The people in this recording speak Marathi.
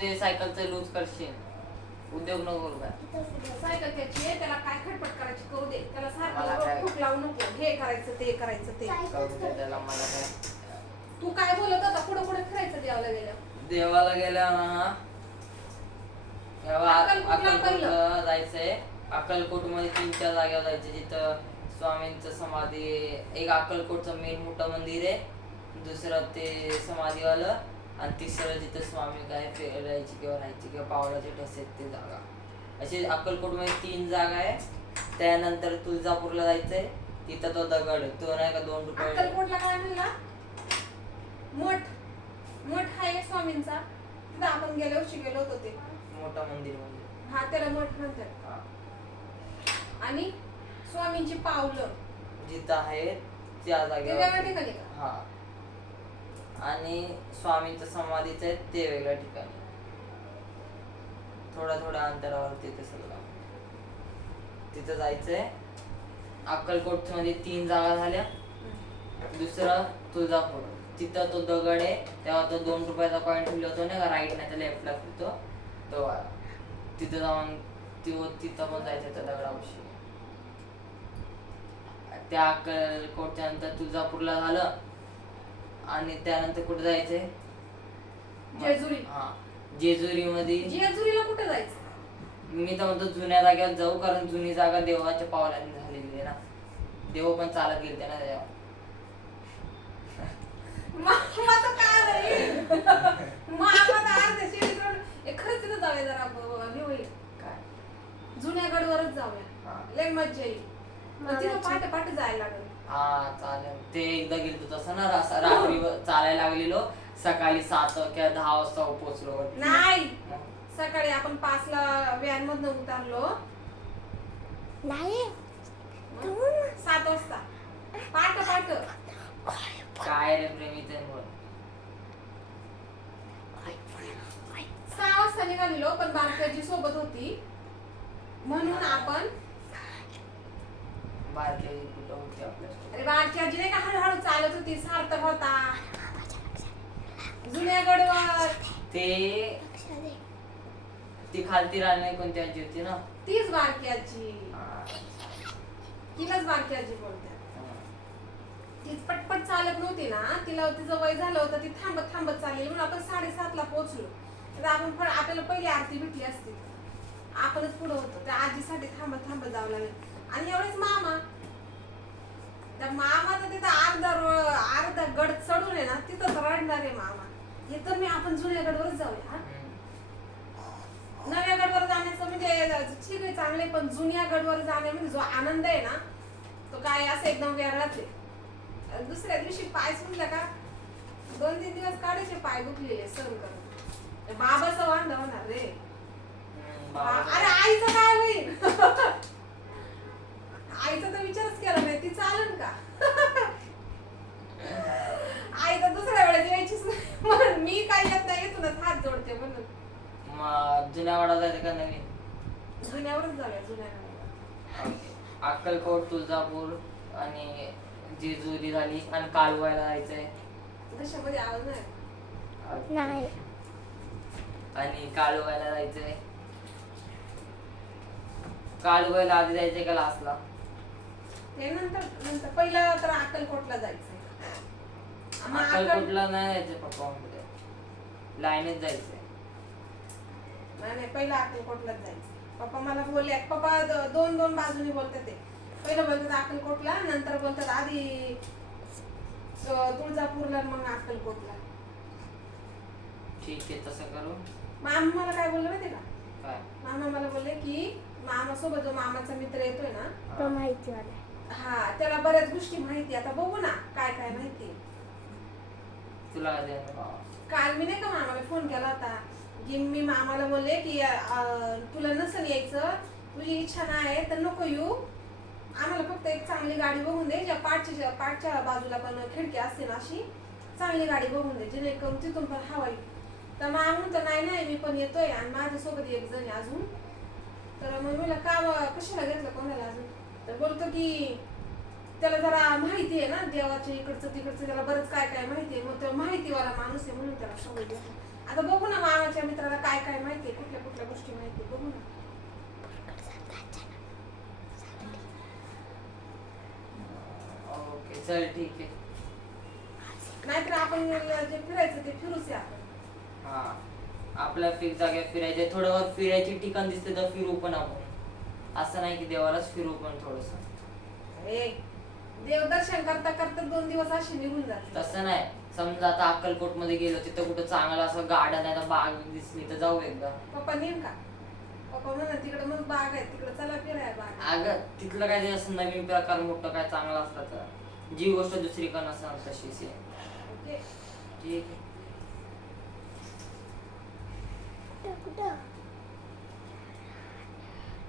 ते सायकलचं लूज करशील. उद्योग नको करू काय सायकल त्याची आहे, त्याला काय खटपट करायची करू दे. त्याला मला काय- सारखं खूप लावू नको. हे करायचं ते करायचं ते. करू दे त्याला मला काय? तू काय बोलत होता? पुढे पुढे फिरायचं देवाला गेल्या देवाला गेल्या ना तेव्हा अक्कलकोटला अक्कलकोटला जायचंय. अक्कलकोटमध्ये तीन चार जागेवर जायचं जिथं स्वामींचं समाधी आहे. एक अक्कलकोटचं मेन मोठं मंदिर आहे. दुसरं ते समाधीवालं. आणि तिसरं जिथं स्वामी काय फिरायची किंवा राहायची किंवा पावलाचे ठसे आहेत ते जागा. असे अक्कलकोटमध्ये तीन जागा आहे. त्यानंतर तुळजापूरला जायचंय. तिथं तो दगड तो नाही का दोन रुपये अक्कलकोटला काय म्हणला मठ. मठ आहे स्वामींचा. तिथं आपण गेल्या वर्षी गेलो होतो ते. मोठं मंदिर म्हणजे हा त्याला मठ म्हणतात. हा. आणि स्वामींची पावलं. जिथं आहे त्या ते वेगळ्या जागेवर ठिकाणी का? हा. आणि स्वामींचं समाधीच आहे ते वेगळ्या ठिकाणी. थोड्या थोड्या अंतरावर तिथे सगळं. तिथं जायचंय. अक्कलकोटमध्ये तीन जागा झाल्या. दुसरं तुळजापूर. तिथं तो दगड आहे. तेव्हा तो दोन रुपयाचा कॉईन ठेवला होतो ना राईट नाही तर लेफ्टला फिरतो. तो तिथं जाऊन तो तिथं पण जायचं त्या दगडापाशी. त्या अक्कलकोटच्या नंतर तुळजापूरला झालं. आणि त्यानंतर कुठे जायचंय? जेजुरी. हा. जेजुरी मध्ये जेजुरीला कुठे जायचं? मी तर म्हणतो जुन्या जागेवर जाऊ कारण जुनी जागा देवाच्या पावलाने झालेली आहे ना. देव पण चालत गेलते ना त्याच्यावर. मामाचं काय नाही मामाचं अर्ध्या शिडीत रोड- ए, खरंच तिथं जाऊया जरा हे होईल काय? जुन्या गडवरच जाऊया. हा. लय मज्जा येईल. मग तिथं पाठ जायला लागेल. हा चालेल. ते एकदा गेलतो तसं ना रात्री चालायला लागलेलो. सकाळी सात किंवा दहा वाजता पोहोचलो. नाही. सकाळी आपण पाचला व्हॅन मधनं उतरलो. नाही. सात वाजता. पाठ पाठ. काय रे प्रेमी ते बोल सहा वाजता निघालेलो पण बारक्याची सोबत होती. म्हणून आपण बारके कुठं होती आपल्या अरे बारकी आजी नाही का हळूहळू चालत होती सार्थक होता. जुन्या गडवर ते ती खालती राहणे कोणती आजी होती ना? तीच बारकी आजी. तिलाच बारकी आजी बोलतात हा. ती पटपट चालत नव्हती ना तिला तिचं वय झालं होतं ती थांबत थांबत चालली. म्हणून आपण साडेसातला पोहोचलो. तर आपण पण आपल्याला पहिली आरती भेटली असती. आपणच पुढं होतो. त्या आजीसाठी थांबत थांबत जावं लागेल. आणि एवढेच मामा. त्या मामाचं तिथं अर्धा अर्धा गड चढून आहे ना तिथंच रडणार आहे मामा. हे तर मी आपण जुन्या गडवरच जाऊया हा? नव्या गडवर जाण्याचं म्हणजे ठीक आहे चांगले पण जुन्या गडवर जाण्यामध्ये जो आनंद आहे ना तो काय असं एकदम वेगळाच आहे. दुसऱ्या दिवशी पाय सुटला का दोन तीन दिवस काढायचे पाय दुखलेले सहन करून. बाबाचं वांद होणार रे. अरे आईचं काय होईल आईचा तर विचारच केला नाही ती चालन का आई तर दुसऱ्या वेळेस यायचीच नाही म्हणून मी काय येत नाही इथूनच हात जोडते म्हणून मग जुन्या वाडा जायचं का नवीन? जुन्यावरच जाऊया जुन्या गडावर. ओके. अक्कलकोट तुळजापूर आणि जेजुरी झाली आणि कालवायला जायचंय. कशामध्ये? आवाज नाही नाही. आणि कालवायला जायचंय. कालवायला आधी जायचंय का लास्टला ते नंतर नंतर. पहिलं तर अक्कलकोटला जायचंय. मग अक्कल- अक्कलकोटला नाही जायचं पप्पा म्हणते लाईनीत जायचंय. नाही नाही पहिलं अक्कलकोटलाच जायचं. पप्पा मला बोलले पप्पा दोन दोन बाजूनी बोलतात ते. पहिलं बोलतात अक्कलकोटला नंतर बोलतात आधी तुळजापूरला आणि मग अक्कलकोटला ठीक आहे तसं करू. मामा मला काय बोलले माहिती का? मामा मला बोलले की मामा सोबत जो मामाचा मित्र येतोय ना तो माहिती वाला हा त्याला बऱ्याच गोष्टी माहिती आता बघू ना काय काय माहिती तुला? काल मी नाही का मामाला फोन केला होता? की मी मामाला बोलले की तुला नसेल यायचं तुझी इच्छा नाही तर नको येऊ. आम्हाला फक्त एक चांगली गाडी बघून दे ज्या पाठच्या पाठच्या बाजूला पण खिडकी असते ना अशी चांगली गाडी बघून दे जेणेकरून तिथून पण हवा येईल. तर मग आम्ही म्हणतो नाही नाही मी पण येतोय आणि माझ्यासोबत एक जण अजून. तर मग मला का कशाला घेतलं कोणाला अजून? तर बोलतो की त्याला जरा माहिती आहे ना देवाच्या इकडचं तिकडचं त्याला बरंच काय काय माहिती आहे. मग तो माहितीवाला माणूस आहे म्हणून त्याला सवय घेतला आता बघू ना मामाच्या मित्राला काय काय काय माहितीये कुठल्या कुठल्या गोष्टी माहिती बघू ना. ओके चल ठीक आहे. नाहीतर आपण जे फिरायचं ते फिरूच या आपण. हा. आपल्या फिक जागेवर फिरायचे थोडं फिरायची ठिकाण दिसते तर फिरू पण आपण. असं नाही की देवालाच फिरू पण थोडस. ए, देवदर्शन करता करता दोन दिवस असे निघून जाते. तसं नाही. समजा आता अक्कलकोटमध्ये गेलो तिथं कुठं चांगलं असं गार्डन आहे तर बाग दिसली तर जाऊ एकदा. पप्पा नेम का? पप्पा म्हणा तिकडे मग बाग आहे तिकडे चला फिराय बाग अगं तिथलं काय असं नवीन प्रकार मोठं काय चांगलं असलं तर. जी गोष्ट दुसरी का नसणार तशीच आहे. ओके. ठीक आहे. कुठं?